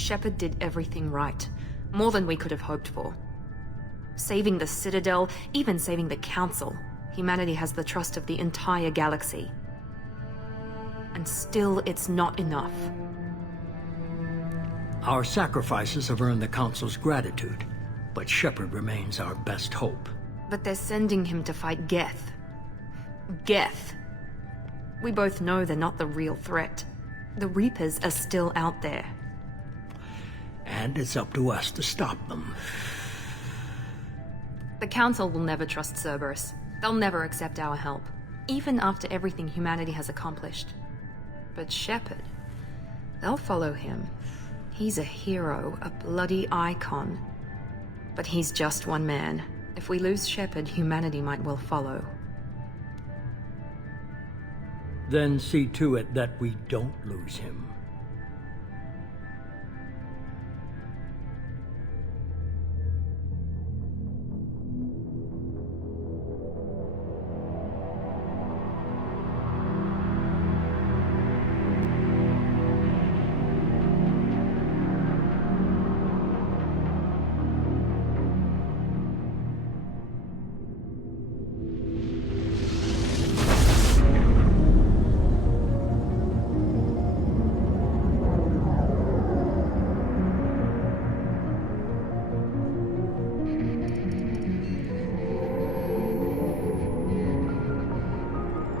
Shepard did everything right. More than we could have hoped for. Saving the Citadel, even saving the Council. Humanity has the trust of the entire galaxy. And still, it's not enough. Our sacrifices have earned the Council's gratitude, but Shepard remains our best hope. But they're sending him to fight Geth. Geth. We both know they're not the real threat. The Reapers are still out there. And it's up to us to stop them. The Council will never trust Cerberus. They'll never accept our help, even after everything humanity has accomplished. But Shepard, they'll follow him. He's a hero, a bloody icon. But he's just one man. If we lose Shepard, humanity might well follow. Then see to it that we don't lose him.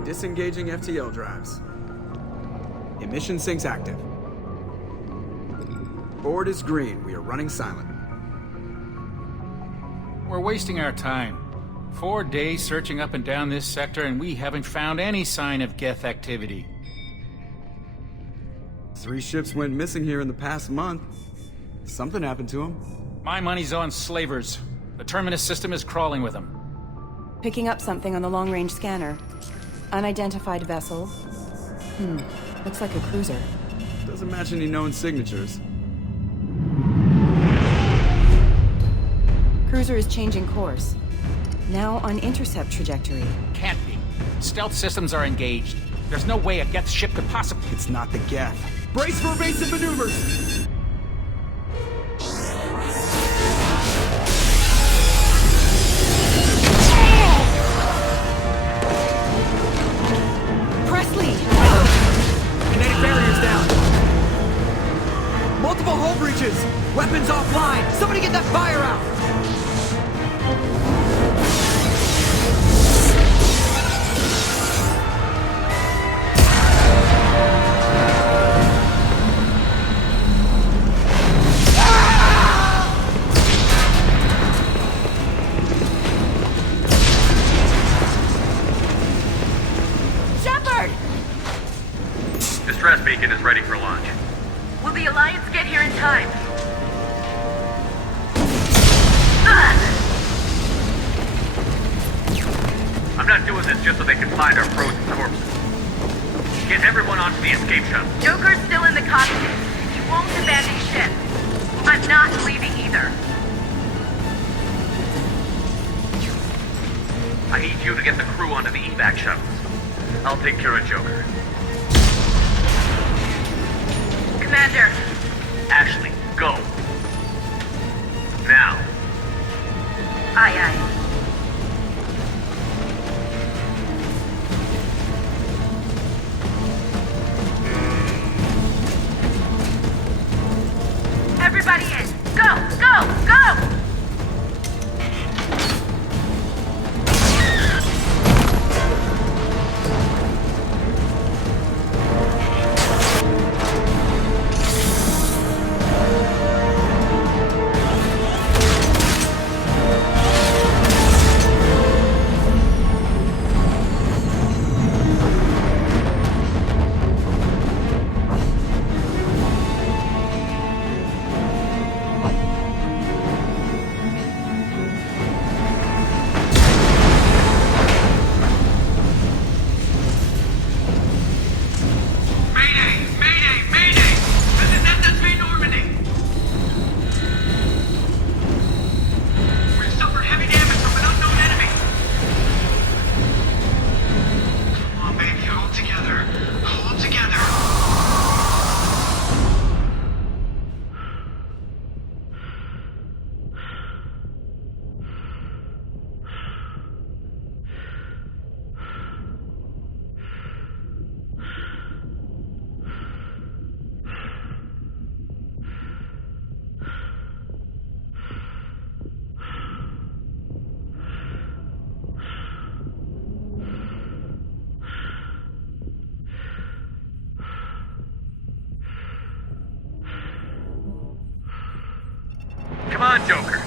Disengaging FTL drives. Emission sinks active. Board is green. We are running silent. We're wasting our time. 4 days searching up and down this sector, and we haven't found any sign of Geth activity. 3 ships went missing here in the past month. Something happened to them. My money's on slavers. The Terminus system is crawling with them. Picking up something on the long-range scanner. Unidentified vessel. Looks like a cruiser. Doesn't match any known signatures. Cruiser is changing course. Now on intercept trajectory. Can't be. Stealth systems are engaged. There's no way a Geth ship could possibly... It's not the Geth. Brace for evasive maneuvers! Multiple hull breaches! Weapons offline! Somebody get that fire out! Shepard! Distress beacon is ready for launch. Will the Alliance get here in time? I'm not doing this just so they can find our frozen corpses. Get everyone onto the escape shuttle. Joker's still in the cockpit. He won't abandon ship. I'm not leaving either. I need you to get the crew onto the evac shuttles. I'll take care of Joker. Commander. Ashley, go. Now. Aye, aye. Everybody in! Go! Go! Go! on, Joker.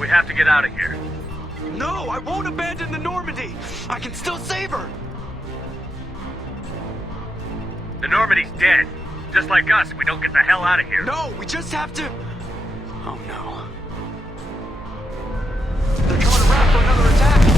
We have to get out of here. No, I won't abandon the Normandy! I can still save her! The Normandy's dead. Just like us, if we don't get the hell out of here. No, we just have to... Oh no. They're coming around for another attack!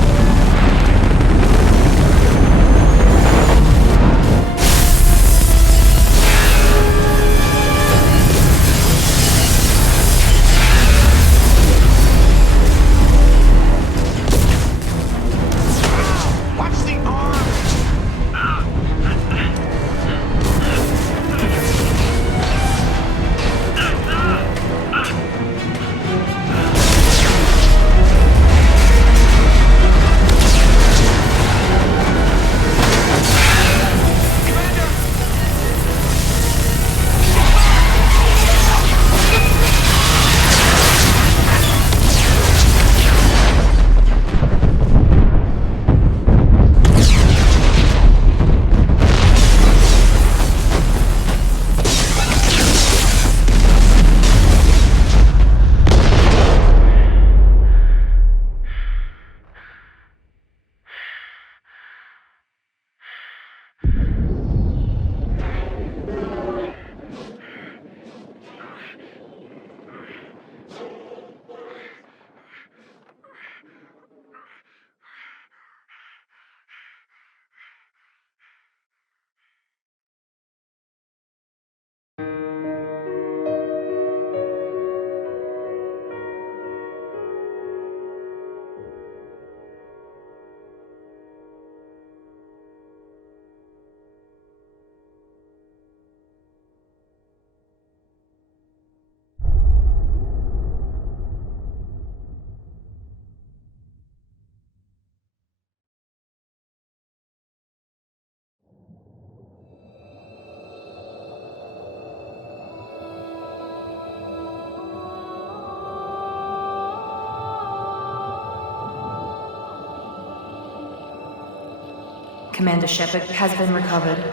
Commander Shepard has been recovered.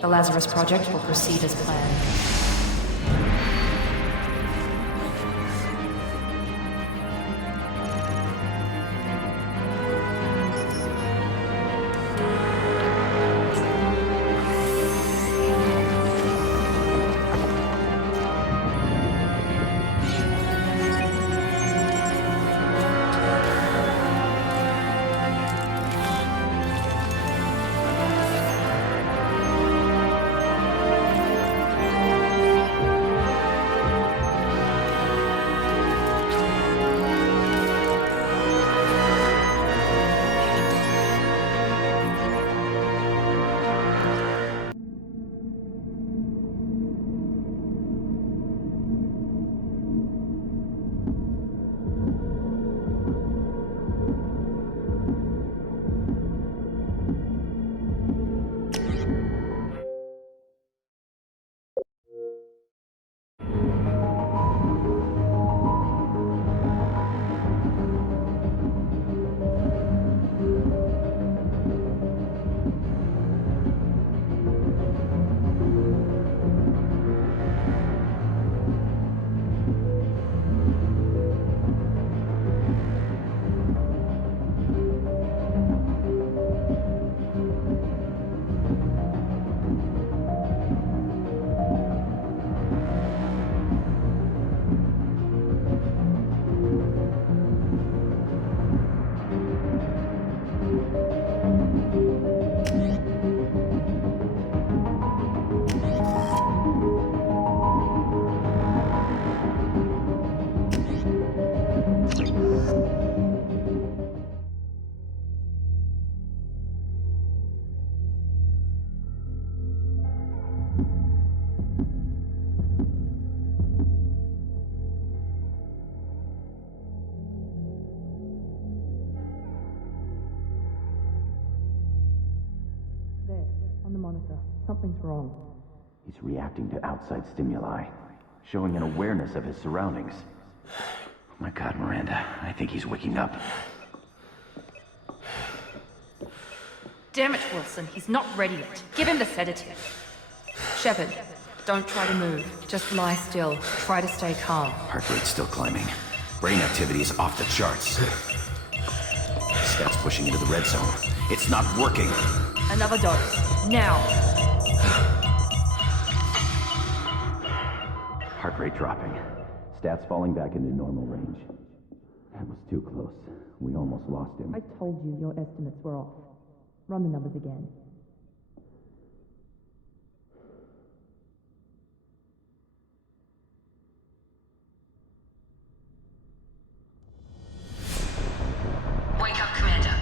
The Lazarus Project will proceed as planned. Something's wrong. He's reacting to outside stimuli, showing an awareness of his surroundings. Oh my God, Miranda, I think he's waking up. Damn it, Wilson, he's not ready yet. Give him the sedative. Shepard, Don't try to move. Just lie still. Try to stay calm. Heart rate's still climbing. Brain activity is off the charts. Stats pushing into the red zone. It's not working. Another dose. Now. Heart rate dropping. Stats falling back into normal range. That was too close. We almost lost him. I told you your estimates were off. Run the numbers again. Wake up, Commander.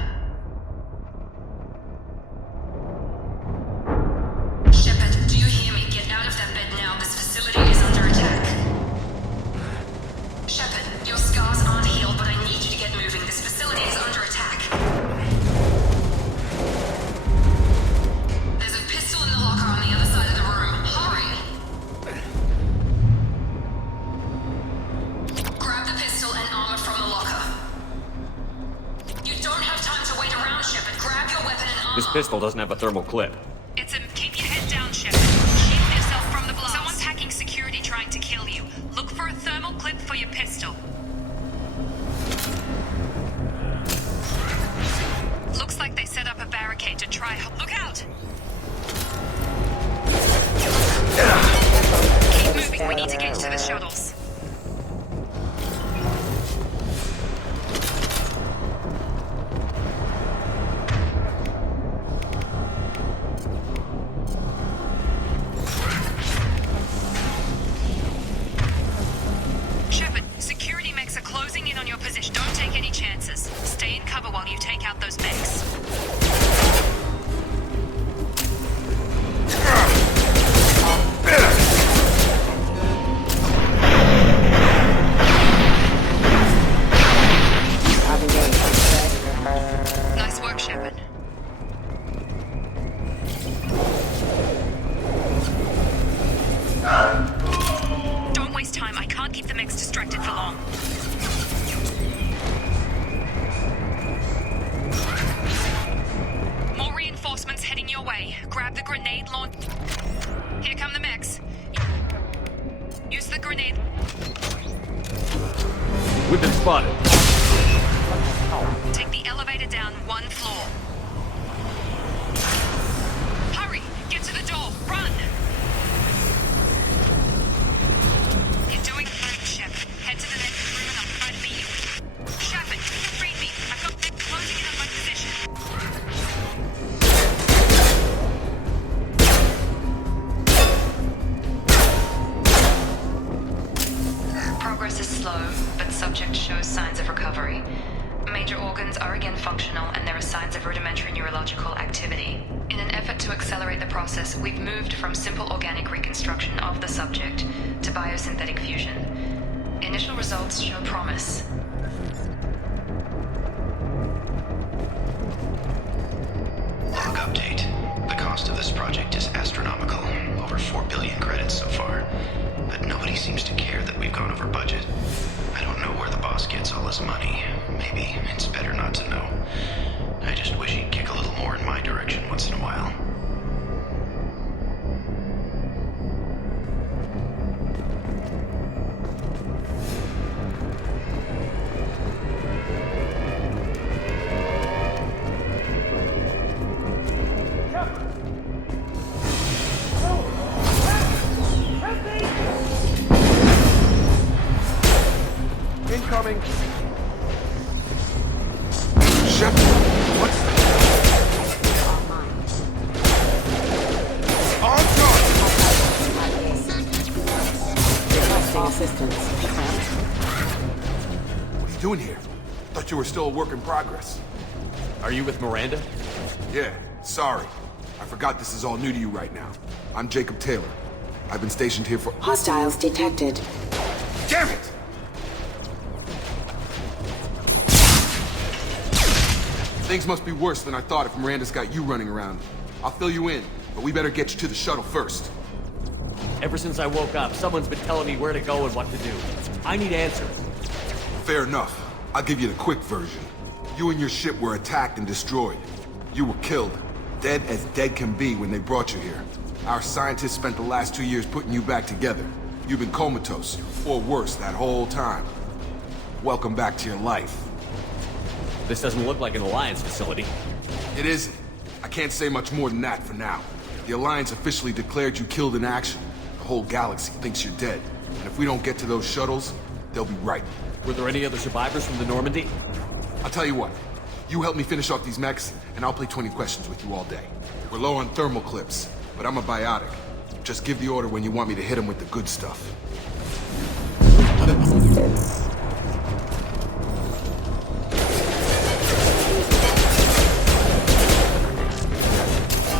Shepard, do you hear me? Get out of that bed now. This facility is under attack. Shepard, your scars aren't healed, but I need you to get moving. This facility is under attack. There's a pistol in the locker on the other side of the room. Hurry! Grab the pistol and armor from the locker. You don't have time to wait around, Shepard. Grab your weapon and armor. This pistol doesn't have a thermal clip. Keep your head down, Shepard. Shield yourself from the blast. Someone's hacking security trying to kill you. Look for a thermal clip for your pistol. Looks like they set up a barricade to try. Look out! Keep moving. We need to get to the shuttles. Shepard, security mechs are closing in on your position. Don't take any chances. Stay in cover while you take out those mechs. Nice work, Shepard. Don't waste time. I can't keep the mechs distracted for long. More reinforcements heading your way. Grab the grenade launch. Here come the mechs. Use the grenade. We've been spotted. Take the elevator down one floor. Hurry! Get to the door! Run! You're doing great, Shepard. Head to the next room and I'll try to meet you. Shepard, read me. I've got them closing in on my position. Progress is slow, but subject shows signs of recovery. Major organs are again functional, and there are signs of rudimentary neurological activity. In an effort to accelerate the process, we've moved from simple organic reconstruction of the subject to biosynthetic fusion. Initial results show promise. Log update. The cost of this project is astronomical. Over 4 billion credits so far. But nobody seems to care that we've gone over budget. I don't know where the boss gets all his money. Maybe it's better not to know. I just wish he'd kick a little more in my direction once in a while. Incoming! Shepard, what's that? On Requesting assistance. What are you doing here? Thought you were still a work in progress. Are you with Miranda? Yeah, sorry. I forgot this is all new to you right now. I'm Jacob Taylor. I've been stationed here for— Hostiles detected. Damn it! Things must be worse than I thought if Miranda's got you running around. I'll fill you in, but we better get you to the shuttle first. Ever since I woke up, someone's been telling me where to go and what to do. I need answers. Fair enough. I'll give you the quick version. You and your ship were attacked and destroyed. You were killed. Dead as dead can be when they brought you here. Our scientists spent the last 2 years putting you back together. You've been comatose, or worse, that whole time. Welcome back to your life. This doesn't look like an Alliance facility. It isn't. I can't say much more than that for now. The Alliance officially declared you killed in action. The whole galaxy thinks you're dead. And if we don't get to those shuttles, they'll be right. Were there any other survivors from the Normandy? I'll tell you what. You help me finish off these mechs, and I'll play 20 questions with you all day. We're low on thermal clips, but I'm a biotic. Just give the order when you want me to hit them with the good stuff.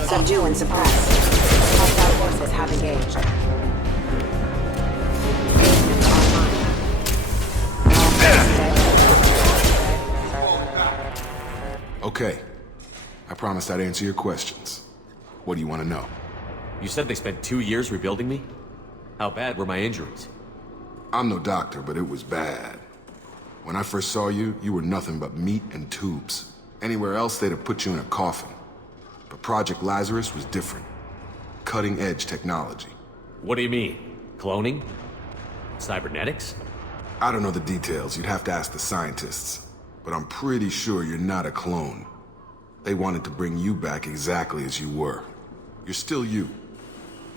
Subdue and suppress. Hostile forces have engaged. Okay. I promised I'd answer your questions. What do you want to know? You said they spent 2 years rebuilding me? How bad were my injuries? I'm no doctor, but it was bad. When I first saw you, you were nothing but meat and tubes. Anywhere else, they'd have put you in a coffin. But Project Lazarus was different. Cutting-edge technology. What do you mean? Cloning? Cybernetics? I don't know the details. You'd have to ask the scientists. But I'm pretty sure you're not a clone. They wanted to bring you back exactly as you were. You're still you.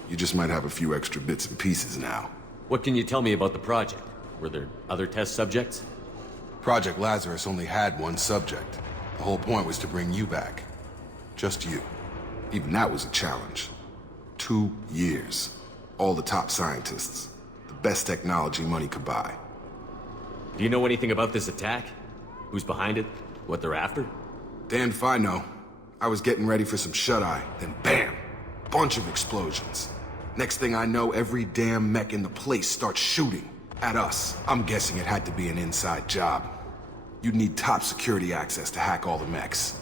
You just might have a few extra bits and pieces now. What can you tell me about the project? Were there other test subjects? Project Lazarus only had one subject. The whole point was to bring you back. Just you. Even that was a challenge. 2 years. All the top scientists. The best technology money could buy. Do you know anything about this attack? Who's behind it? What they're after? Damned if I know. I was getting ready for some shut-eye, then bam! Bunch of explosions. Next thing I know, every damn mech in the place starts shooting. At us. I'm guessing it had to be an inside job. You'd need top security access to hack all the mechs.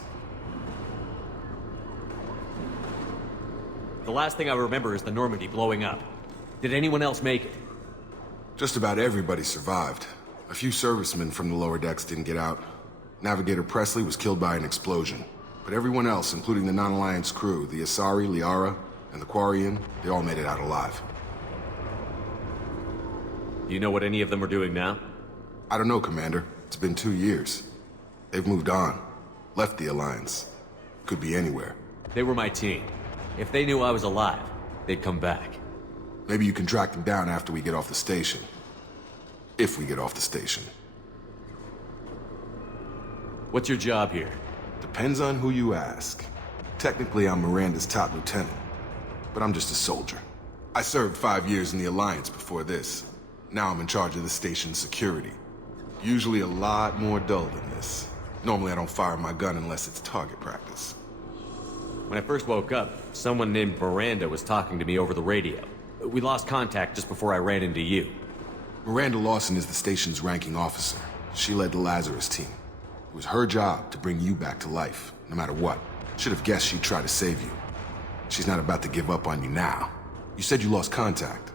The last thing I remember is the Normandy blowing up. Did anyone else make it? Just about everybody survived. A few servicemen from the lower decks didn't get out. Navigator Presley was killed by an explosion. But everyone else, including the non-Alliance crew, the Asari, Liara, and the Quarian, they all made it out alive. Do you know what any of them are doing now? I don't know, Commander. It's been 2 years. They've moved on. Left the Alliance. Could be anywhere. They were my team. If they knew I was alive, they'd come back. Maybe you can track them down after we get off the station. If we get off the station. What's your job here? Depends on who you ask. Technically, I'm Miranda's top lieutenant. But I'm just a soldier. I served 5 years in the Alliance before this. Now I'm in charge of the station's security. Usually a lot more dull than this. Normally I don't fire my gun unless it's target practice. When I first woke up, someone named Miranda was talking to me over the radio. We lost contact just before I ran into you. Miranda Lawson is the station's ranking officer. She led the Lazarus team. It was her job to bring you back to life, no matter what. Should have guessed she'd try to save you. She's not about to give up on you now. You said you lost contact.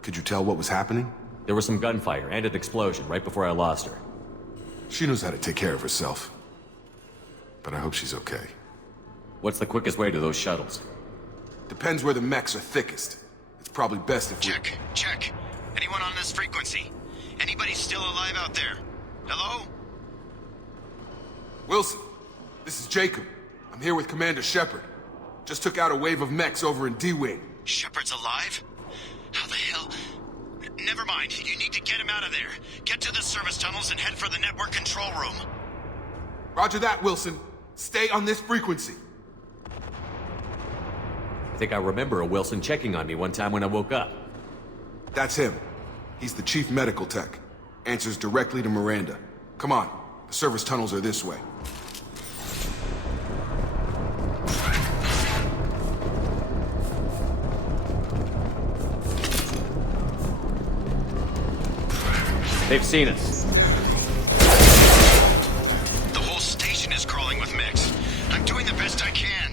Could you tell what was happening? There was some gunfire and an explosion right before I lost her. She knows how to take care of herself. But I hope she's okay. What's the quickest way to those shuttles? Depends where the mechs are thickest. It's probably best if we... Check. Anyone on this frequency? Anybody still alive out there? Hello? Wilson, this is Jacob. I'm here with Commander Shepard. Just took out a wave of mechs over in D-Wing. Shepard's alive? How the hell? Never mind. You need to get him out of there. Get to the service tunnels and head for the network control room. Roger that, Wilson. Stay on this frequency. I think I remember a Wilson checking on me one time when I woke up. That's him. He's the chief medical tech. Answers directly to Miranda. Come on. The service tunnels are this way. They've seen us. The whole station is crawling with mechs. I'm doing the best I can.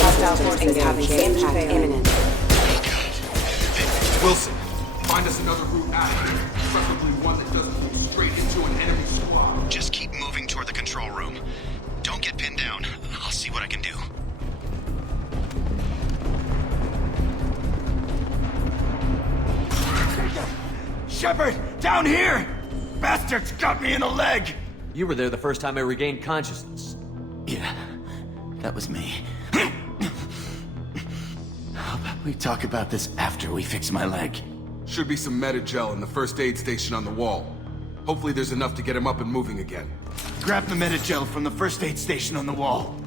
Hostile forces having impact imminent. Wilson, find us another route out of here. Preferably one that doesn't move straight into an enemy squad. Just keep moving toward the control room. Don't get pinned down. I'll see what I can do. Shepard! Down here! Bastards got me in the leg! You were there the first time I regained consciousness. Yeah, that was me. How about we talk about this after we fix my leg? Should be some Medi-gel in the first aid station on the wall. Hopefully there's enough to get him up and moving again. Grab the Medi-gel from the first aid station on the wall.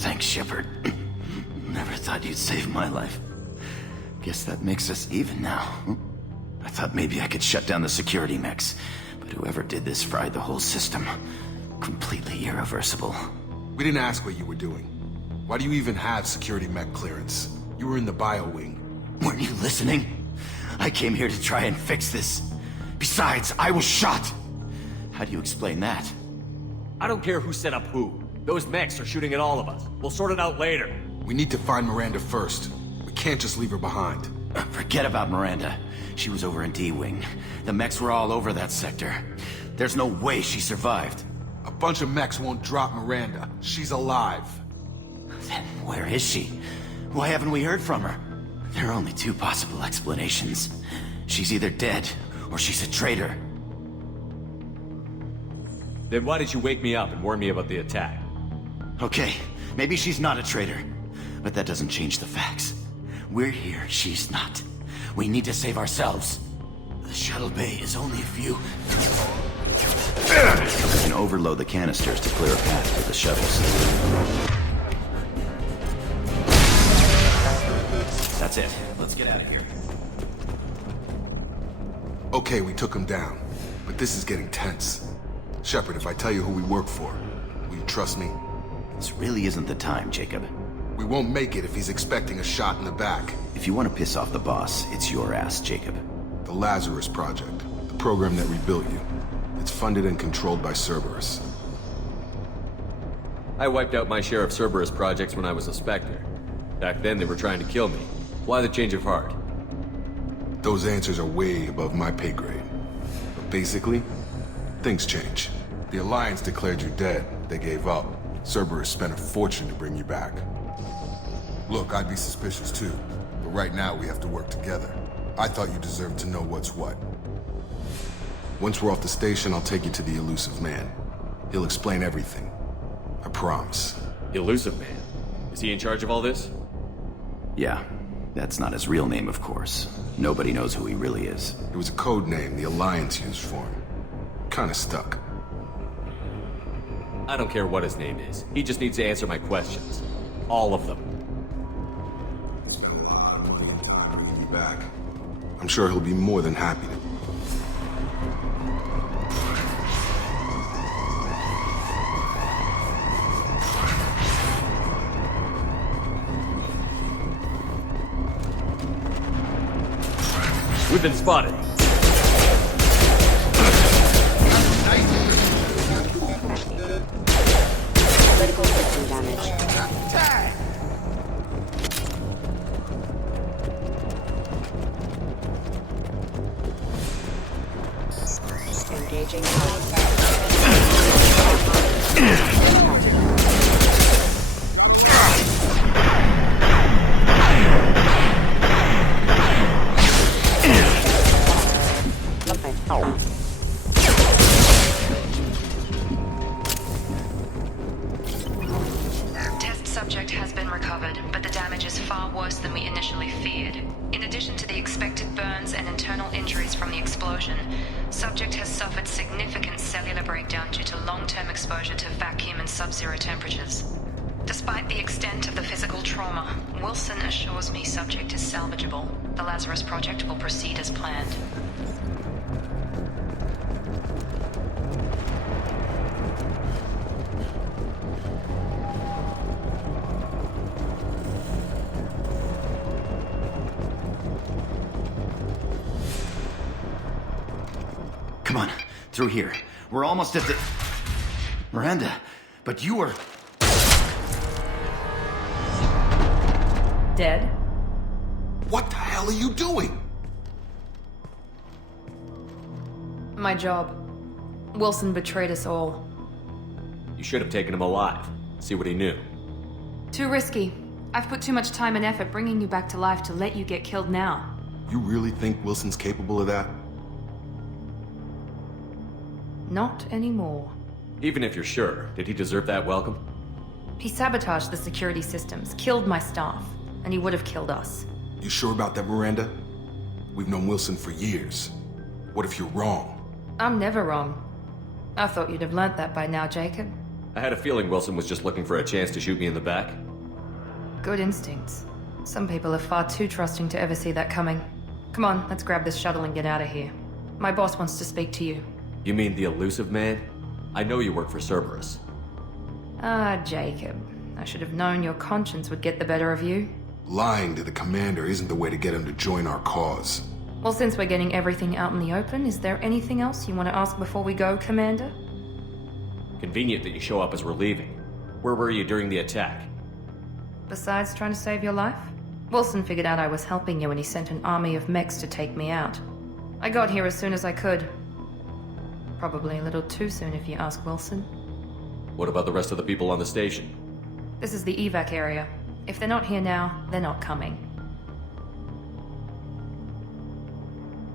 Thanks, Shepard. Never thought you'd save my life. Guess that makes us even now. I thought maybe I could shut down the security mechs, but whoever did this fried the whole system. Completely irreversible. We didn't ask what you were doing. Why do you even have security mech clearance? You were in the bio wing. Weren't you listening? I came here to try and fix this. Besides, I was shot. How do you explain that? I don't care who set up who. Those mechs are shooting at all of us. We'll sort it out later. We need to find Miranda first. We can't just leave her behind. Forget about Miranda. She was over in D-Wing. The mechs were all over that sector. There's no way she survived. A bunch of mechs won't drop Miranda. She's alive. Then where is she? Why haven't we heard from her? There are only two possible explanations. She's either dead, or she's a traitor. Then why did you wake me up and warn me about the attack? Okay, maybe she's not a traitor. But that doesn't change the facts. We're here, she's not. We need to save ourselves. The shuttle bay is only a few... We can overload the canisters to clear a path to the shuttles. That's it. Let's get out of here. Okay, we took him down. But this is getting tense. Shepard, if I tell you who we work for, will you trust me? This really isn't the time, Jacob. We won't make it if he's expecting a shot in the back. If you want to piss off the boss, it's your ass, Jacob. The Lazarus Project. The program that rebuilt you. It's funded and controlled by Cerberus. I wiped out my share of Cerberus projects when I was a Spectre. Back then they were trying to kill me. Why the change of heart? Those answers are way above my pay grade. But basically, things change. The Alliance declared you dead. They gave up. Cerberus spent a fortune to bring you back. Look, I'd be suspicious too. But right now we have to work together. I thought you deserved to know what's what. Once we're off the station, I'll take you to the Elusive Man. He'll explain everything. I promise. Elusive Man? Is he in charge of all this? Yeah. That's not his real name, of course. Nobody knows who he really is. It was a code name the Alliance used for him. Kinda stuck. I don't care what his name is. He just needs to answer my questions. All of them. Spent a lot of money and time to get you back. I'm sure he'll be more than happy to. We've been spotted. Critical system damage. Engaging Test subject has been recovered, but the damage is far worse than we initially feared. In addition to the expected burns and internal injuries from the explosion, subject has suffered significant cellular breakdown due to long-term exposure to vacuum and sub-zero temperatures. Despite the extent of the physical trauma, Wilson assures me subject is salvageable. The Lazarus Project will proceed as planned. Come on, through here. We're almost at the... Miranda, but you were... Dead? What the hell are you doing? My job. Wilson betrayed us all. You should have taken him alive. See what he knew. Too risky. I've put too much time and effort bringing you back to life to let you get killed now. You really think Wilson's capable of that? Not anymore. Even if you're sure, did he deserve that welcome? He sabotaged the security systems, killed my staff, and he would have killed us. You sure about that, Miranda? We've known Wilson for years. What if you're wrong? I'm never wrong. I thought you'd have learnt that by now, Jacob. I had a feeling Wilson was just looking for a chance to shoot me in the back. Good instincts. Some people are far too trusting to ever see that coming. Come on, let's grab this shuttle and get out of here. My boss wants to speak to you. You mean the elusive man? I know you work for Cerberus. Ah, Jacob. I should have known your conscience would get the better of you. Lying to the commander isn't the way to get him to join our cause. Well, since we're getting everything out in the open, is there anything else you want to ask before we go, Commander? Convenient that you show up as we're leaving. Where were you during the attack? Besides trying to save your life? Wilson figured out I was helping you and he sent an army of mechs to take me out. I got here as soon as I could. Probably a little too soon if you ask Wilson. What about the rest of the people on the station? This is the evac area. If they're not here now, they're not coming.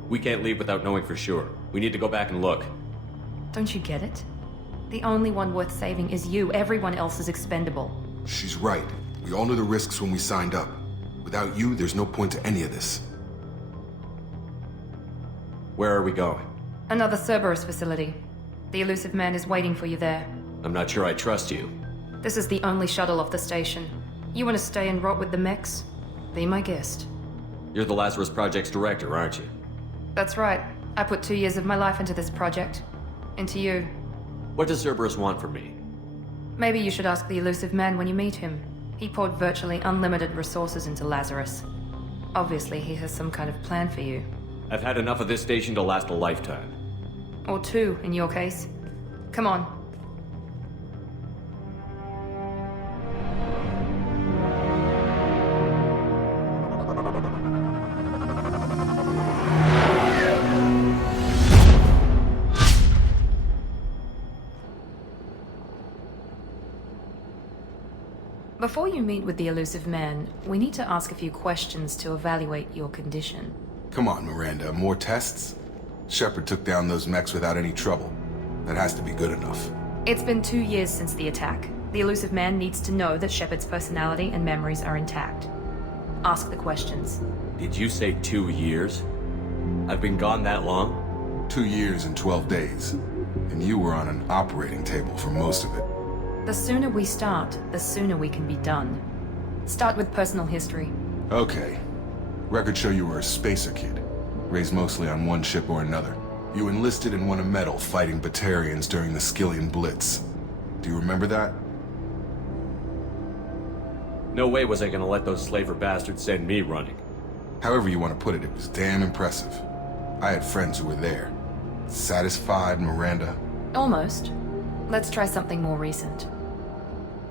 We can't leave without knowing for sure. We need to go back and look. Don't you get it? The only one worth saving is you. Everyone else is expendable. She's right. We all knew the risks when we signed up. Without you, there's no point to any of this. Where are we going? Another Cerberus facility. The elusive man is waiting for you there. I'm not sure I trust you. This is the only shuttle off the station. You want to stay and rot with the mechs? Be my guest. You're the Lazarus Project's director, aren't you? That's right. I put 2 years of my life into this project. Into you. What does Cerberus want from me? Maybe you should ask the elusive man when you meet him. He poured virtually unlimited resources into Lazarus. Obviously, he has some kind of plan for you. I've had enough of this station to last a lifetime. Or 2, in your case. Come on. Before you meet with the elusive man, we need to ask a few questions to evaluate your condition. Come on, Miranda, more tests? Shepard took down those mechs without any trouble. That has to be good enough. It's been 2 years since the attack. The elusive man needs to know that Shepard's personality and memories are intact. Ask the questions. Did you say 2 years? I've been gone that long? 2 years and 12 days. And you were on an operating table for most of it. The sooner we start, the sooner we can be done. Start with personal history. Okay. Records show you were a spacer kid, raised mostly on one ship or another. You enlisted and won a medal fighting Batarians during the Skillian Blitz. Do you remember that? No way was I gonna let those slaver bastards send me running. However you want to put it, it was damn impressive. I had friends who were there. Satisfied, Miranda? Almost. Let's try something more recent.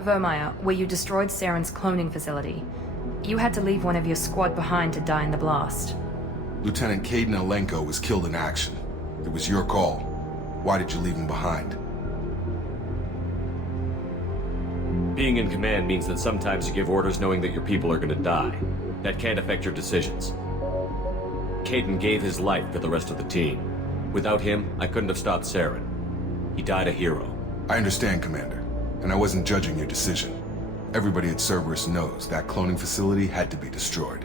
Vermeer, where you destroyed Saren's cloning facility. You had to leave one of your squad behind to die in the blast. Lieutenant Caden Alenko was killed in action. It was your call. Why did you leave him behind? Being in command means that sometimes you give orders knowing that your people are gonna die. That can't affect your decisions. Caden gave his life for the rest of the team. Without him, I couldn't have stopped Saren. He died a hero. I understand, Commander, and I wasn't judging your decision. Everybody at Cerberus knows that cloning facility had to be destroyed.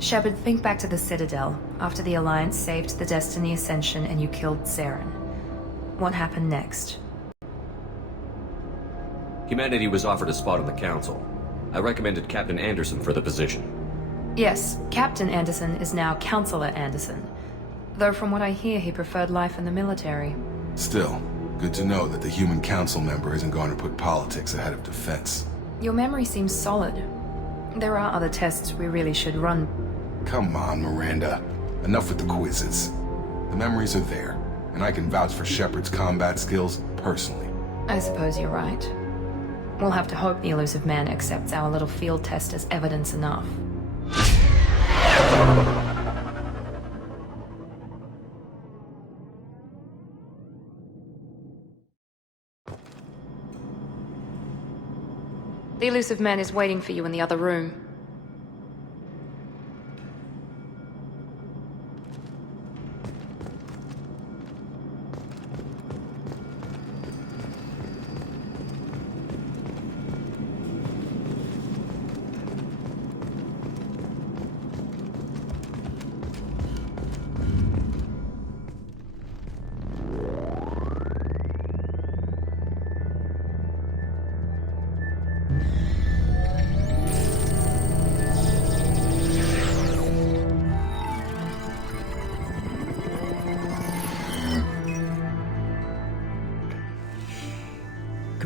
Shepard, think back to the Citadel, after the Alliance saved the Destiny Ascension and you killed Saren. What happened next? Humanity was offered a spot on the Council. I recommended Captain Anderson for the position. Yes, Captain Anderson is now Counselor Anderson. Though from what I hear, he preferred life in the military. Still, good to know that the human council member isn't going to put politics ahead of defense. Your memory seems solid. There are other tests we really should run. Come on, Miranda. Enough with the quizzes. The memories are there, and I can vouch for Shepard's combat skills personally. I suppose you're right. We'll have to hope the elusive man accepts our little field test as evidence enough. The elusive man is waiting for you in the other room.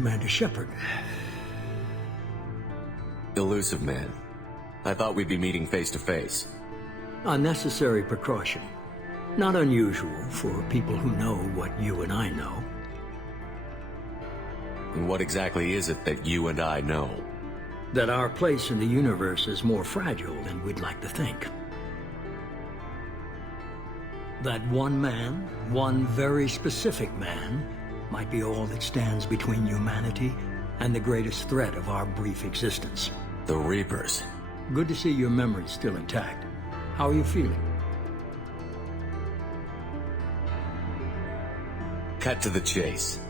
Commander Shepard. Elusive man. I thought we'd be meeting face to face. Unnecessary precaution. Not unusual for people who know what you and I know. And what exactly is it that you and I know? That our place in the universe is more fragile than we'd like to think. That one man, one very specific man, might be all that stands between humanity and the greatest threat of our brief existence. The Reapers. Good to see your memory's still intact. How are you feeling? Cut to the chase.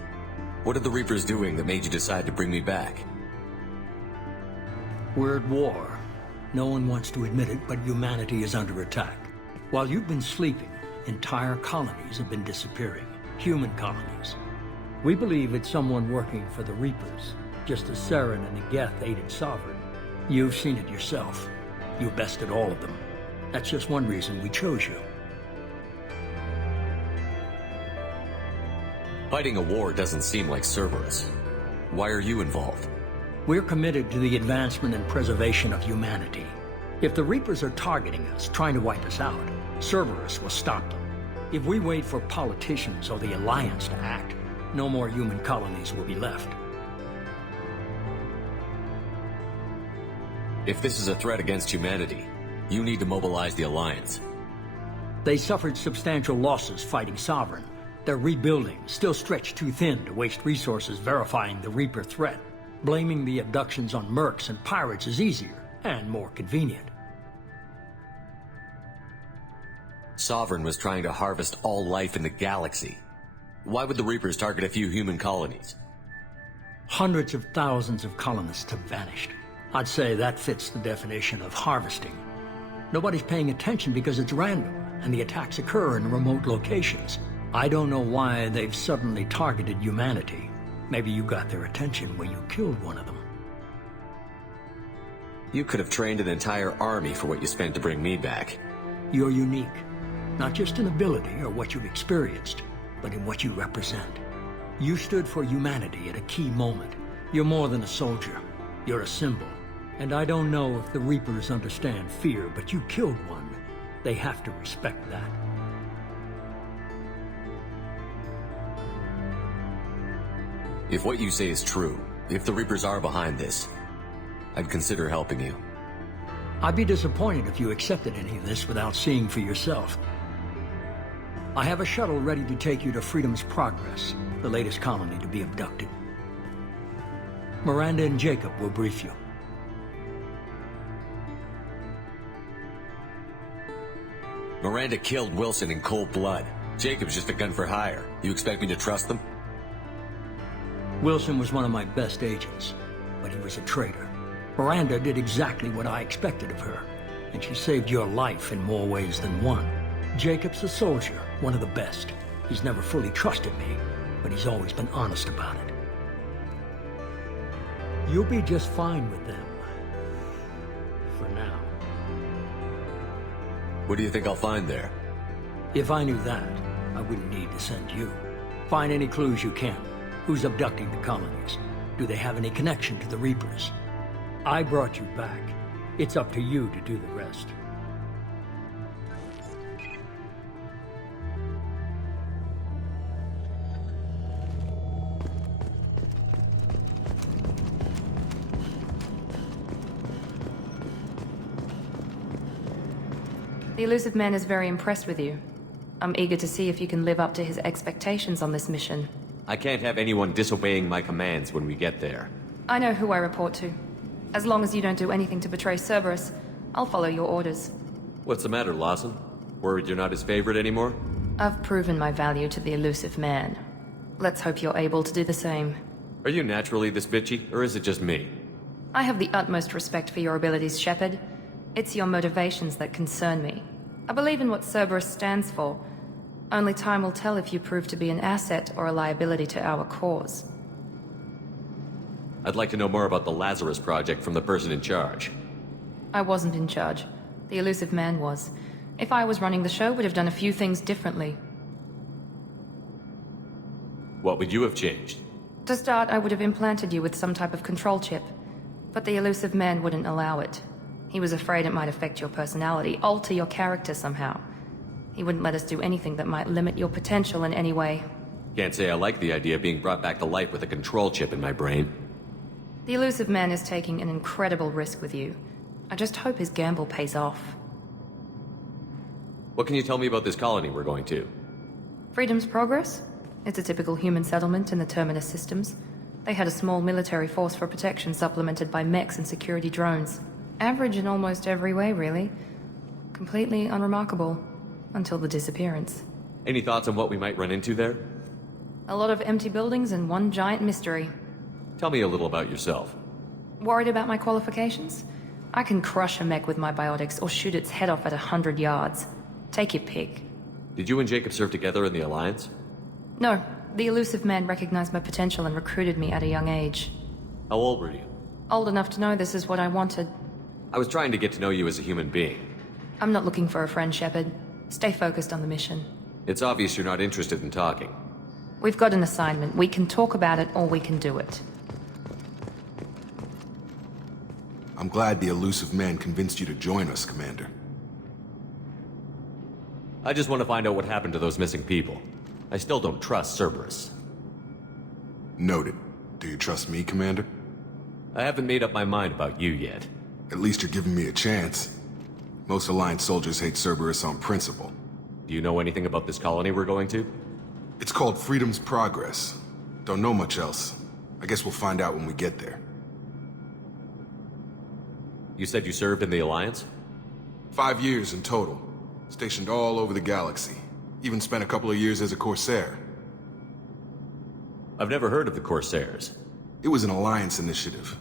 What are the Reapers doing that made you decide to bring me back? We're at war. No one wants to admit it, but humanity is under attack. While you've been sleeping, entire colonies have been disappearing. Human colonies. We believe it's someone working for the Reapers, just as Saren and the Geth aided Sovereign. You've seen it yourself. You bested all of them. That's just one reason we chose you. Fighting a war doesn't seem like Cerberus. Why are you involved? We're committed to the advancement and preservation of humanity. If the Reapers are targeting us, trying to wipe us out, Cerberus will stop them. If we wait for politicians or the Alliance to act, no more human colonies will be left. If this is a threat against humanity, you need to mobilize the Alliance. They suffered substantial losses fighting Sovereign. They're rebuilding, still stretched too thin to waste resources verifying the Reaper threat. Blaming the abductions on mercs and pirates is easier and more convenient. Sovereign was trying to harvest all life in the galaxy. Why would the Reapers target a few human colonies? Hundreds of thousands of colonists have vanished. I'd say that fits the definition of harvesting. Nobody's paying attention because it's random, and the attacks occur in remote locations. I don't know why they've suddenly targeted humanity. Maybe you got their attention when you killed one of them. You could have trained an entire army for what you spent to bring me back. You're unique, not just in ability or what you've experienced, but in what you represent. You stood for humanity at a key moment. You're more than a soldier. You're a symbol. And I don't know if the Reapers understand fear, but you killed one. They have to respect that. If what you say is true, if the Reapers are behind this, I'd consider helping you. I'd be disappointed if you accepted any of this without seeing for yourself. I have a shuttle ready to take you to Freedom's Progress, the latest colony to be abducted. Miranda and Jacob will brief you. Miranda killed Wilson in cold blood. Jacob's just a gun for hire. You expect me to trust them? Wilson was one of my best agents, but he was a traitor. Miranda did exactly what I expected of her, and she saved your life in more ways than one. Jacob's a soldier, one of the best. He's never fully trusted me, but he's always been honest about it. You'll be just fine with them. For now. What do you think I'll find there? If I knew that, I wouldn't need to send you. Find any clues you can. Who's abducting the colonies? Do they have any connection to the Reapers? I brought you back. It's up to you to do the rest. The elusive man is very impressed with you. I'm eager to see if you can live up to his expectations on this mission. I can't have anyone disobeying my commands when we get there. I know who I report to. As long as you don't do anything to betray Cerberus, I'll follow your orders. What's the matter, Lawson? Worried you're not his favorite anymore? I've proven my value to the elusive man. Let's hope you're able to do the same. Are you naturally this bitchy, or is it just me? I have the utmost respect for your abilities, Shepard. It's your motivations that concern me. I believe in what Cerberus stands for. Only time will tell if you prove to be an asset or a liability to our cause. I'd like to know more about the Lazarus Project from the person in charge. I wasn't in charge. The elusive man was. If I was running the show, would have done a few things differently. What would you have changed? To start, I would have implanted you with some type of control chip. But the elusive man wouldn't allow it. He was afraid it might affect your personality, alter your character somehow. He wouldn't let us do anything that might limit your potential in any way. Can't say I like the idea of being brought back to life with a control chip in my brain. The elusive man is taking an incredible risk with you. I just hope his gamble pays off. What can you tell me about this colony we're going to? Freedom's Progress? It's a typical human settlement in the Terminus systems. They had a small military force for protection supplemented by mechs and security drones. Average in almost every way, really. Completely unremarkable. Until the disappearance. Any thoughts on what we might run into there? A lot of empty buildings and one giant mystery. Tell me a little about yourself. Worried about my qualifications? I can crush a mech with my biotics or shoot its head off at 100 yards. Take your pick. Did you and Jacob serve together in the Alliance? No. The elusive man recognized my potential and recruited me at a young age. How old were you? Old enough to know this is what I wanted. I was trying to get to know you as a human being. I'm not looking for a friend, Shepard. Stay focused on the mission. It's obvious you're not interested in talking. We've got an assignment. We can talk about it, or we can do it. I'm glad the elusive man convinced you to join us, Commander. I just want to find out what happened to those missing people. I still don't trust Cerberus. Noted. Do you trust me, Commander? I haven't made up my mind about you yet. At least you're giving me a chance. Most Alliance soldiers hate Cerberus on principle. Do you know anything about this colony we're going to? It's called Freedom's Progress. Don't know much else. I guess we'll find out when we get there. You said you served in the Alliance? 5 years in total. Stationed all over the galaxy. Even spent a couple of years as a Corsair. I've never heard of the Corsairs. It was an Alliance initiative.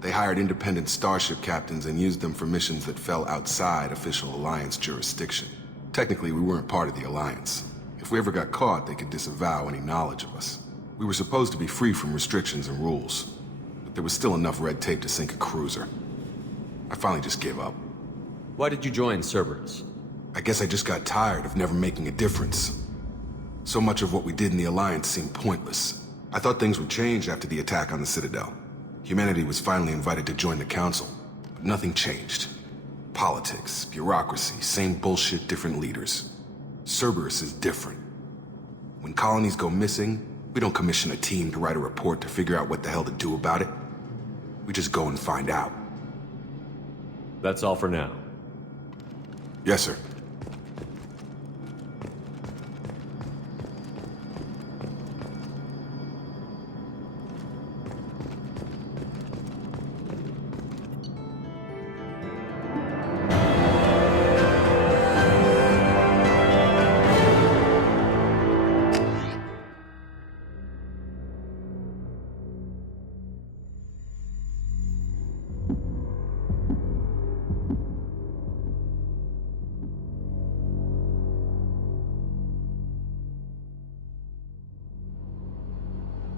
They hired independent starship captains and used them for missions that fell outside official Alliance jurisdiction. Technically, we weren't part of the Alliance. If we ever got caught, they could disavow any knowledge of us. We were supposed to be free from restrictions and rules, but there was still enough red tape to sink a cruiser. I finally just gave up. Why did you join Cerberus? I guess I just got tired of never making a difference. So much of what we did in the Alliance seemed pointless. I thought things would change after the attack on the Citadel. Humanity was finally invited to join the Council, but nothing changed. Politics, bureaucracy, same bullshit, different leaders. Cerberus is different. When colonies go missing, we don't commission a team to write a report to figure out what the hell to do about it. We just go and find out. That's all for now. Yes, sir.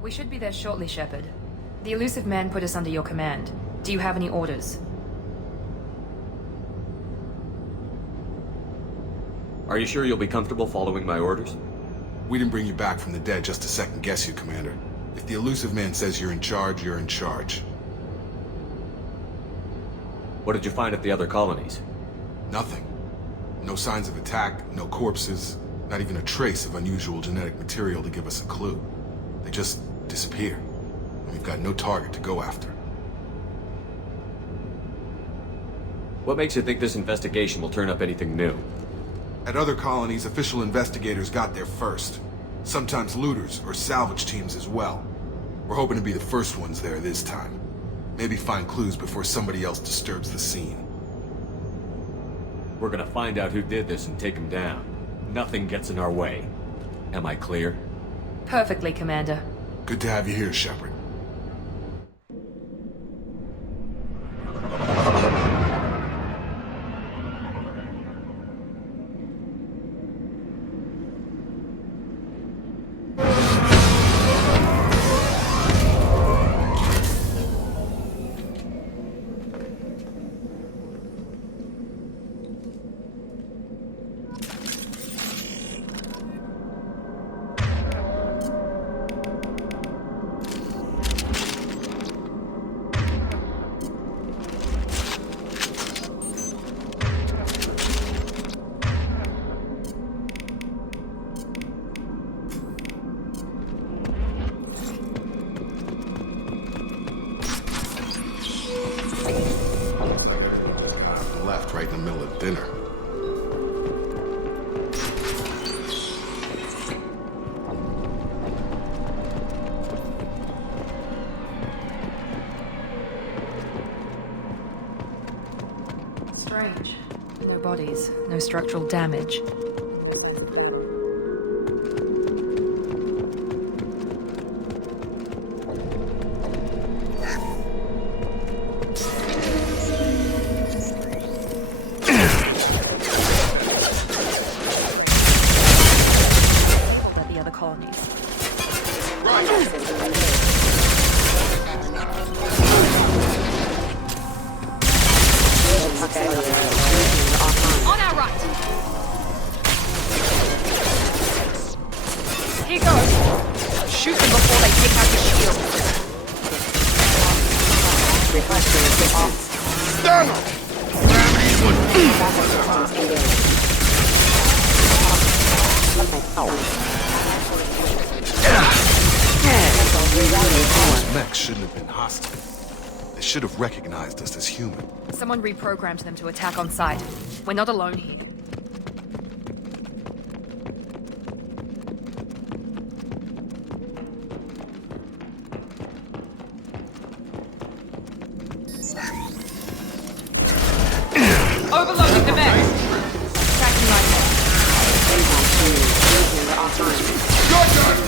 We should be there shortly, Shepard. The elusive man put us under your command. Do you have any orders? Are you sure you'll be comfortable following my orders? We didn't bring you back from the dead just to second guess you, Commander. If the elusive man says you're in charge, you're in charge. What did you find at the other colonies? Nothing. No signs of attack, no corpses, not even a trace of unusual genetic material to give us a clue. They just disappear. And we've got no target to go after. What makes you think this investigation will turn up anything new? At other colonies, official investigators got there first. Sometimes looters or salvage teams as well. We're hoping to be the first ones there this time. Maybe find clues before somebody else disturbs the scene. We're gonna find out who did this and take him down. Nothing gets in our way. Am I clear? Perfectly, Commander. Good to have you here, Shepard. Right in the middle of dinner. Strange. No bodies, no structural damage. On our right. Here goes. Shoot them before they take out your shield. Stand up! Those mechs shouldn't have been hostile. They should have recognized us as human. Someone reprogrammed them to attack on sight. We're not alone here. Overloading the mech. Tracking right Your turn!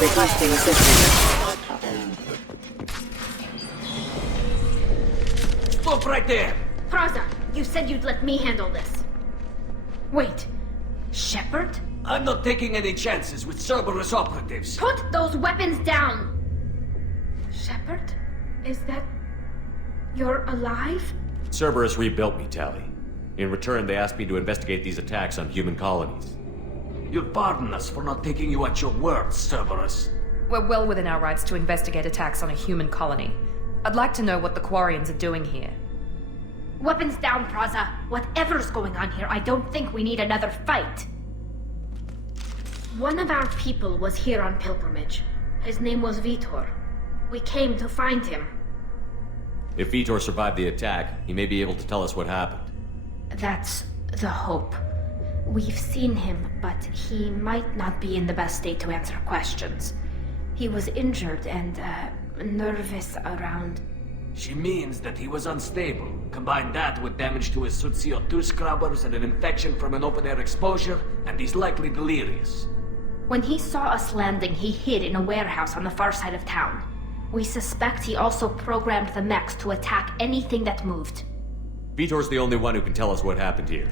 Requesting assistance. Stop right there! Praza, you said you'd let me handle this. Wait, Shepard? I'm not taking any chances with Cerberus operatives. Put those weapons down! Shepard? Is that... you're alive? Cerberus rebuilt me, Tally. In return, they asked me to investigate these attacks on human colonies. You'll pardon us for not taking you at your word, Cerberus. We're well within our rights to investigate attacks on a human colony. I'd like to know what the Quarians are doing here. Weapons down, Praza. Whatever's going on here, I don't think we need another fight. One of our people was here on pilgrimage. His name was Vitor. We came to find him. If Vitor survived the attack, he may be able to tell us what happened. That's the hope. We've seen him, but he might not be in the best state to answer questions. He was injured and, nervous around... She means that he was unstable. Combine that with damage to his suit CO2 scrubbers and an infection from an open-air exposure, and he's likely delirious. When he saw us landing, he hid in a warehouse on the far side of town. We suspect he also programmed the mechs to attack anything that moved. Vitor's the only one who can tell us what happened here.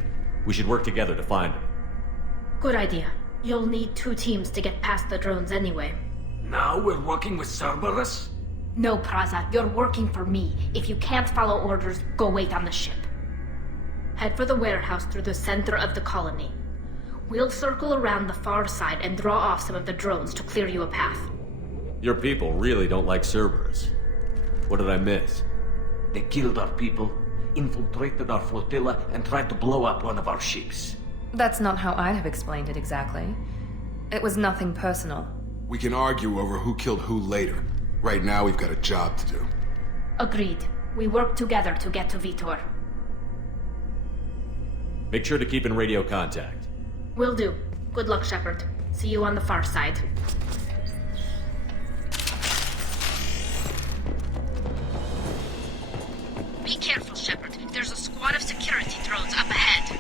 We should work together to find him. Good idea. You'll need 2 teams to get past the drones anyway. Now we're working with Cerberus? No, Praza, you're working for me. If you can't follow orders, go wait on the ship. Head for the warehouse through the center of the colony. We'll circle around the far side and draw off some of the drones to clear you a path. Your people really don't like Cerberus. What did I miss? They killed our people, infiltrated our flotilla, and tried to blow up one of our ships. That's not how I'd have explained it exactly. It was nothing personal. We can argue over who killed who later. Right now, we've got a job to do. Agreed. We work together to get to Vitor. Make sure to keep in radio contact. Will do. Good luck, Shepard. See you on the far side. Shepard. There's a squad of security drones up ahead.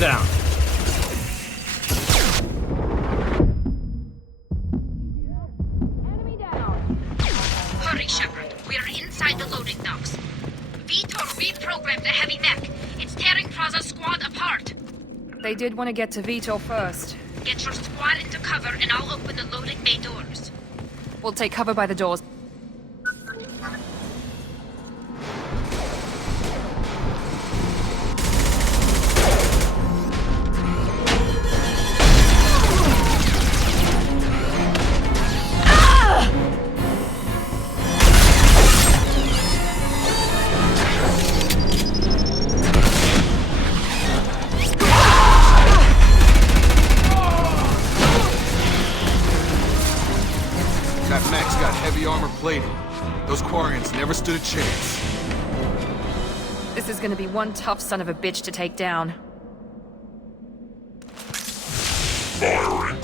Down. Hurry, Shepard. We are inside the loading docks. Vitor reprogrammed the heavy mech. It's tearing Praza's squad apart. They did want to get to Vitor first. Get your squad into cover and I'll open the loading bay doors. We'll take cover by the doors. That mech's got heavy armor plated. Those Quarians never stood a chance. This is gonna be one tough son of a bitch to take down. Firing.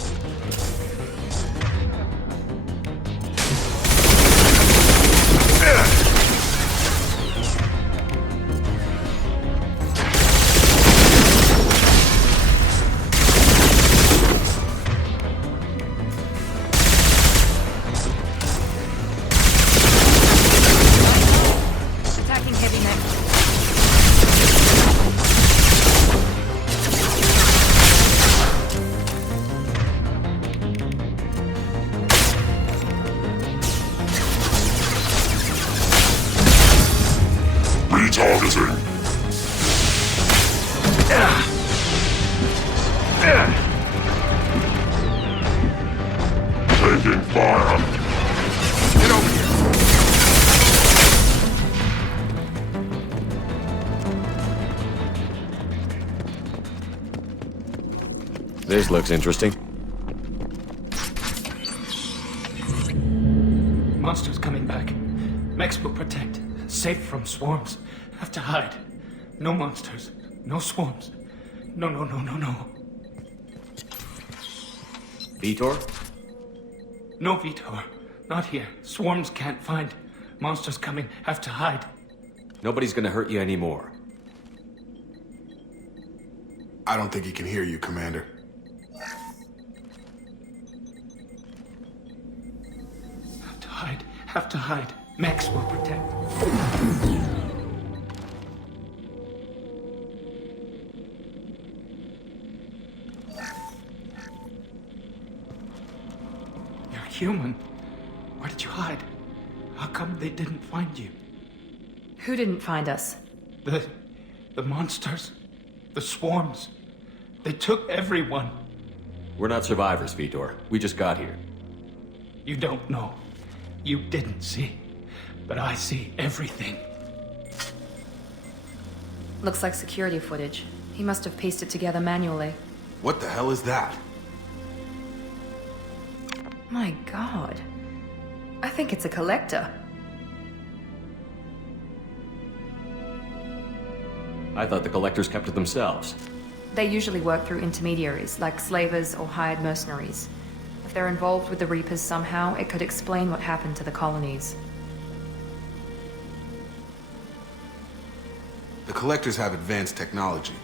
Retargeting. Taking fire. Get over here. This looks interesting. Monsters coming back. Mechs will protect. Safe from swarms. Have to hide. No monsters. No swarms. No. Vitor? No, Vitor. Not here. Swarms can't find. Monsters coming. Have to hide. Nobody's gonna hurt you anymore. I don't think he can hear you, Commander. Have to hide. Have to hide. Mechs will protect. You're human. Where did you hide? How come they didn't find you? Who didn't find us? The monsters. The swarms. They took everyone. We're not survivors, Vitor. We just got here. You don't know. You didn't see. But I see everything. Looks like security footage. He must have pieced it together manually. What the hell is that? My God. I think it's a collector. I thought the collectors kept to themselves. They usually work through intermediaries, like slavers or hired mercenaries. If they're involved with the Reapers somehow, it could explain what happened to the colonies. The Collectors have advanced technology.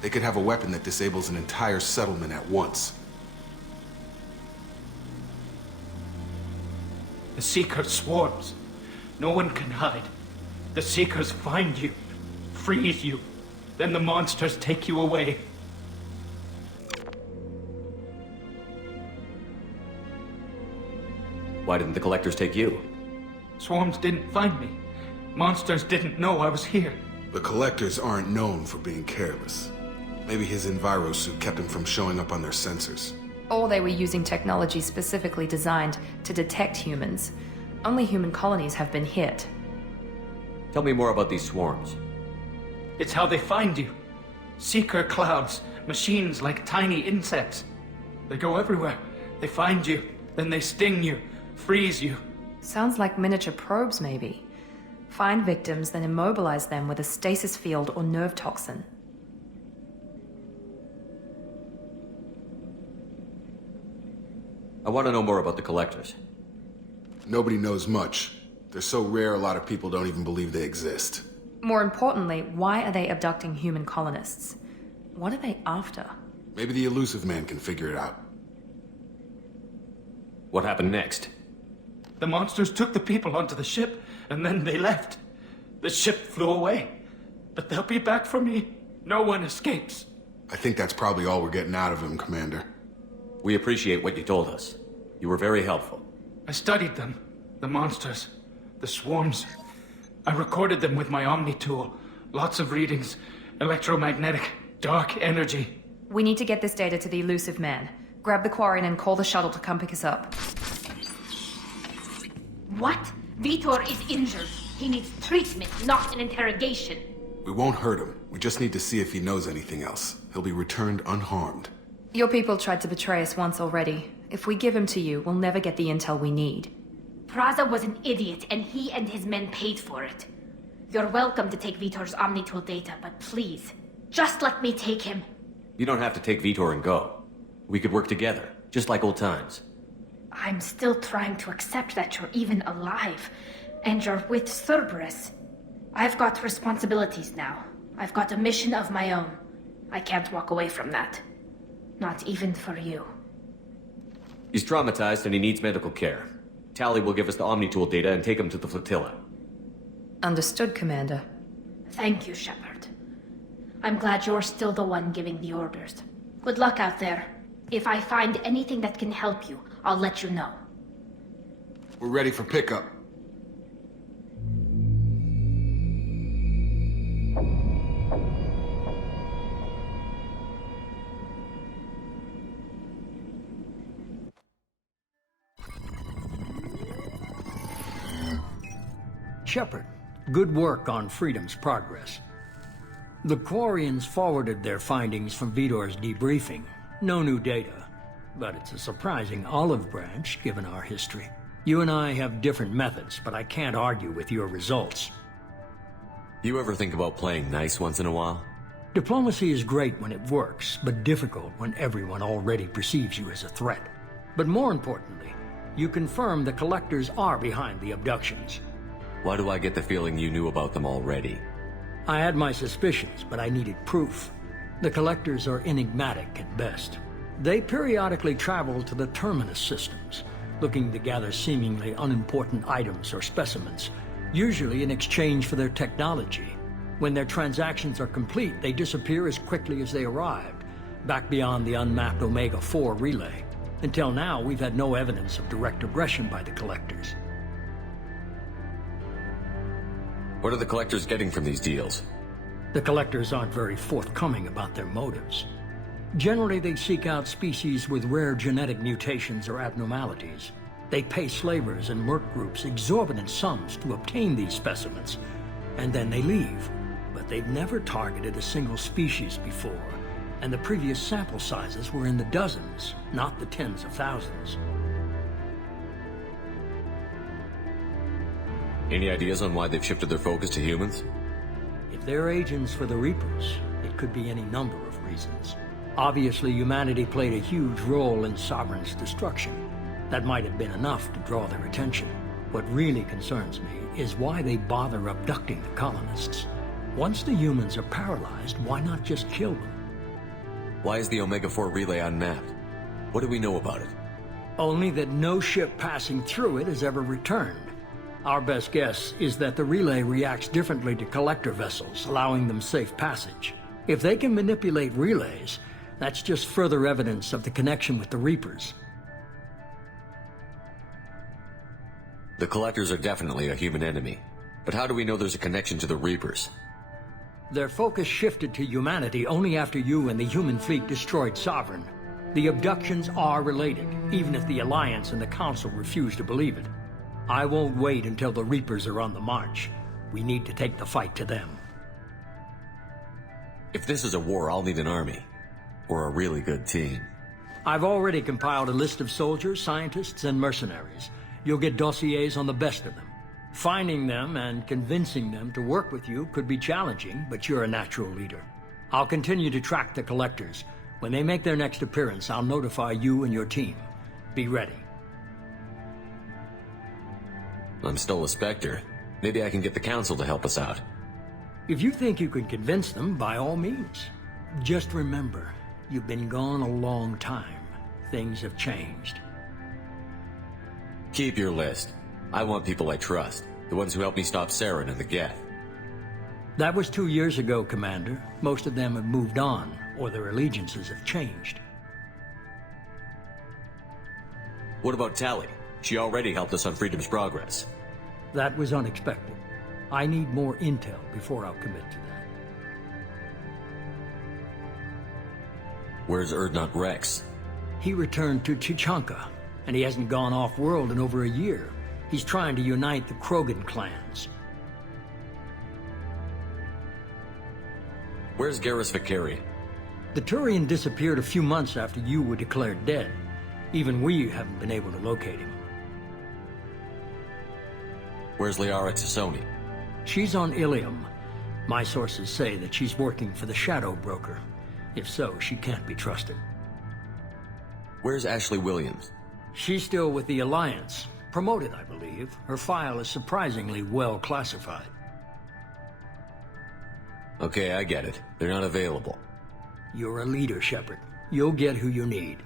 They could have a weapon that disables an entire settlement at once. The Seeker swarms. No one can hide. The Seekers find you, freeze you, then the monsters take you away. Why didn't the Collectors take you? Swarms didn't find me. Monsters didn't know I was here. The Collectors aren't known for being careless. Maybe his Enviro suit kept him from showing up on their sensors. Or they were using technology specifically designed to detect humans. Only human colonies have been hit. Tell me more about these swarms. It's how they find you. Seeker clouds, machines like tiny insects. They go everywhere. They find you, then they sting you, freeze you. Sounds like miniature probes, maybe. Find victims, then immobilize them with a stasis field or nerve toxin. I want to know more about the Collectors. Nobody knows much. They're so rare, a lot of people don't even believe they exist. More importantly, why are they abducting human colonists? What are they after? Maybe the Elusive Man can figure it out. What happened next? The monsters took the people onto the ship, and then they left. The ship flew away. But they'll be back for me. No one escapes. I think that's probably all we're getting out of him, Commander. We appreciate what you told us. You were very helpful. I studied them. The monsters. The swarms. I recorded them with my Omni tool. Lots of readings. Electromagnetic. Dark energy. We need to get this data to the Elusive Man. Grab the Quarian and call the shuttle to come pick us up. What? Vitor is injured. He needs treatment, not an interrogation. We won't hurt him. We just need to see if he knows anything else. He'll be returned unharmed. Your people tried to betray us once already. If we give him to you, we'll never get the intel we need. Praza was an idiot, and he and his men paid for it. You're welcome to take Vitor's Omnitool data, but please, just let me take him. You don't have to take Vitor and go. We could work together, just like old times. I'm still trying to accept that you're even alive, and you're with Cerberus. I've got responsibilities now. I've got a mission of my own. I can't walk away from that. Not even for you. He's traumatized and he needs medical care. Tally will give us the Omnitool data and take him to the flotilla. Understood, Commander. Thank you, Shepard. I'm glad you're still the one giving the orders. Good luck out there. If I find anything that can help you, I'll let you know. We're ready for pickup. Shepard, good work on Freedom's progress. The Quarians forwarded their findings from Vitor's debriefing. No new data, but it's a surprising olive branch given our history. You and I have different methods, but I can't argue with your results. You ever think about playing nice once in a while? Diplomacy is great when it works, but difficult when everyone already perceives you as a threat. But more importantly, you confirm the Collectors are behind the abductions. Why do I get the feeling you knew about them already? I had my suspicions, but I needed proof. The Collectors are enigmatic at best. They periodically travel to the Terminus systems, looking to gather seemingly unimportant items or specimens, usually in exchange for their technology. When their transactions are complete, they disappear as quickly as they arrived, back beyond the unmapped Omega-4 relay. Until now, we've had no evidence of direct aggression by the Collectors. What are the Collectors getting from these deals? The Collectors aren't very forthcoming about their motives. Generally, they seek out species with rare genetic mutations or abnormalities. They pay slavers and merc groups exorbitant sums to obtain these specimens, and then they leave. But they've never targeted a single species before, and the previous sample sizes were in the dozens, not the tens of thousands. Any ideas on why they've shifted their focus to humans? If they're agents for the Reapers, it could be any number of reasons. Obviously, humanity played a huge role in Sovereign's destruction. That might have been enough to draw their attention. What really concerns me is why they bother abducting the colonists. Once the humans are paralyzed, why not just kill them? Why is the Omega-4 relay unmapped? What do we know about it? Only that no ship passing through it has ever returned. Our best guess is that the relay reacts differently to collector vessels, allowing them safe passage. If they can manipulate relays, that's just further evidence of the connection with the Reapers. The Collectors are definitely a human enemy. But how do we know there's a connection to the Reapers? Their focus shifted to humanity only after you and the human fleet destroyed Sovereign. The abductions are related, even if the Alliance and the Council refuse to believe it. I won't wait until the Reapers are on the march. We need to take the fight to them. If this is a war, I'll need an army. Or a really good team. I've already compiled a list of soldiers, scientists, and mercenaries. You'll get dossiers on the best of them. Finding them and convincing them to work with you could be challenging, but you're a natural leader. I'll continue to track the Collectors. When they make their next appearance, I'll notify you and your team. Be ready. I'm still a Spectre. Maybe I can get the Council to help us out. If you think you can convince them, by all means. Just remember, you've been gone a long time. Things have changed. Keep your list. I want people I trust. The ones who helped me stop Saren and the Geth. That was 2 years ago, Commander. Most of them have moved on, or their allegiances have changed. What about Tali? She already helped us on Freedom's Progress. That was unexpected. I need more intel before I'll commit to that. Where's Urdnot Rex? He returned to Chichanka, and he hasn't gone off-world in over a year. He's trying to unite the Krogan clans. Where's Garrus Vakarian? The Turian disappeared a few months after you were declared dead. Even we haven't been able to locate him. Where's Liara Tassoni? She's on Ilium. My sources say that she's working for the Shadow Broker. If so, she can't be trusted. Where's Ashley Williams? She's still with the Alliance. Promoted, I believe. Her file is surprisingly well classified. Okay, I get it. They're not available. You're a leader, Shepard. You'll get who you need.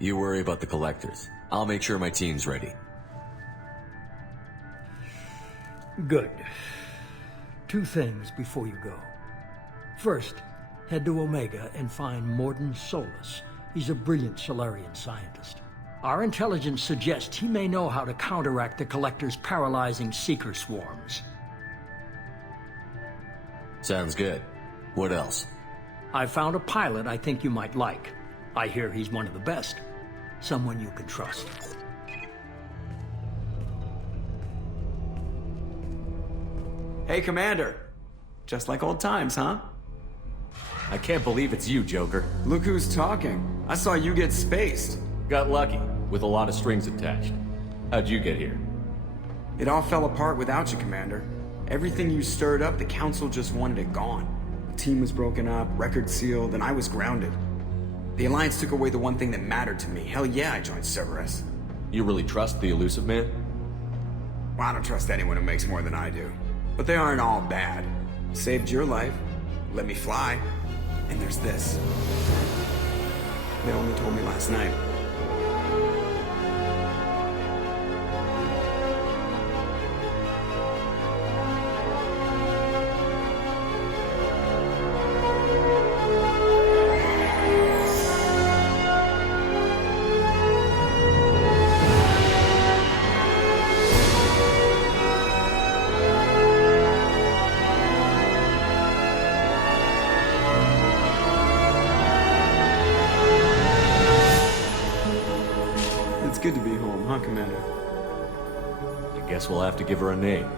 You worry about the Collectors. I'll make sure my team's ready. Good. 2 things before you go. First, head to Omega and find Mordin Solus. He's a brilliant Solarian scientist. Our intelligence suggests he may know how to counteract the Collector's paralyzing Seeker swarms. Sounds good. What else? I found a pilot I think you might like. I hear he's one of the best. Someone you can trust. Hey, Commander. Just like old times, huh? I can't believe it's you, Joker. Look who's talking. I saw you get spaced. Got lucky, with a lot of strings attached. How'd you get here? It all fell apart without you, Commander. Everything you stirred up, the Council just wanted it gone. The team was broken up, record sealed, and I was grounded. The Alliance took away the one thing that mattered to me. Hell yeah, I joined Cerberus. You really trust the Elusive Man? Well, I don't trust anyone who makes more than I do. But they aren't all bad. Saved your life, let me fly, and there's this. They only told me last night. It's good to be home, huh, Commander? I guess we'll have to give her a name.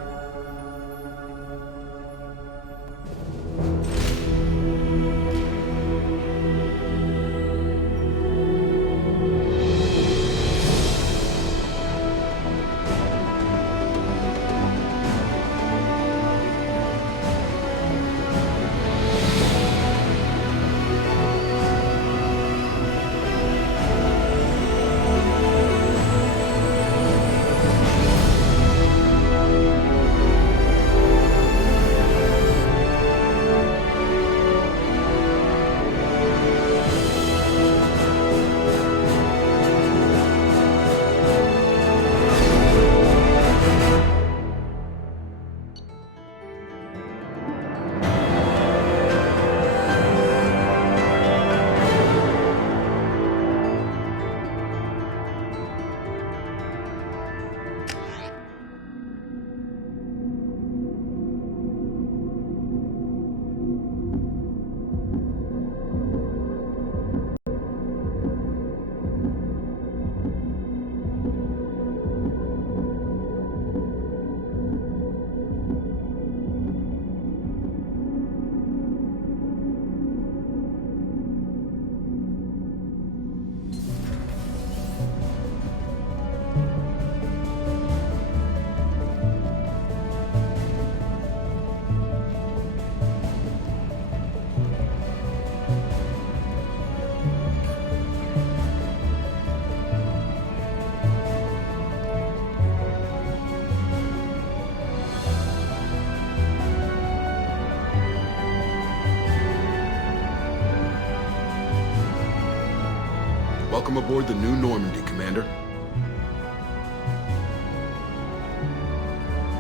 Welcome aboard the new Normandy, Commander.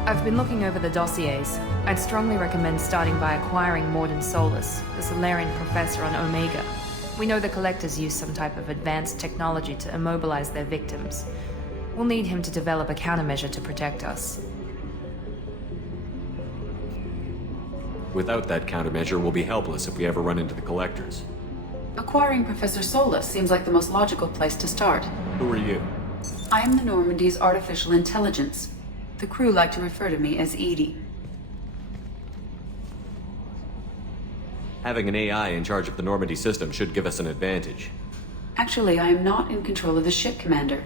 I've been looking over the dossiers. I'd strongly recommend starting by acquiring Morden Solus, the Solarian professor on Omega. We know the Collectors use some type of advanced technology to immobilize their victims. We'll need him to develop a countermeasure to protect us. Without that countermeasure, we'll be helpless if we ever run into the Collectors. Acquiring Professor Solus seems like the most logical place to start. Who are you? I am the Normandy's artificial intelligence. The crew like to refer to me as Edie. Having an AI in charge of the Normandy system should give us an advantage. Actually, I am not in control of the ship, Commander.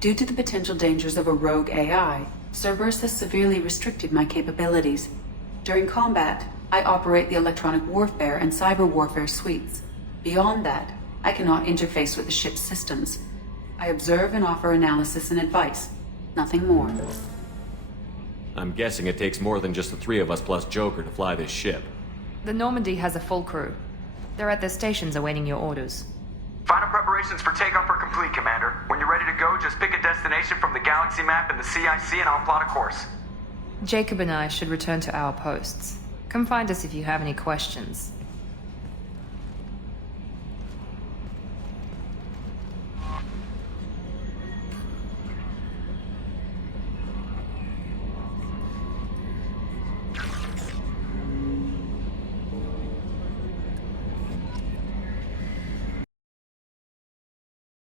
Due to the potential dangers of a rogue AI, Cerberus has severely restricted my capabilities. During combat, I operate the electronic warfare and cyber warfare suites. Beyond that, I cannot interface with the ship's systems. I observe and offer analysis and advice. Nothing more. I'm guessing it takes more than just the three of us plus Joker to fly this ship. The Normandy has a full crew. They're at their stations awaiting your orders. Final preparations for takeoff are complete, Commander. When you're ready to go, just pick a destination from the galaxy map and the CIC and I'll plot a course. Jacob and I should return to our posts. Come find us if you have any questions.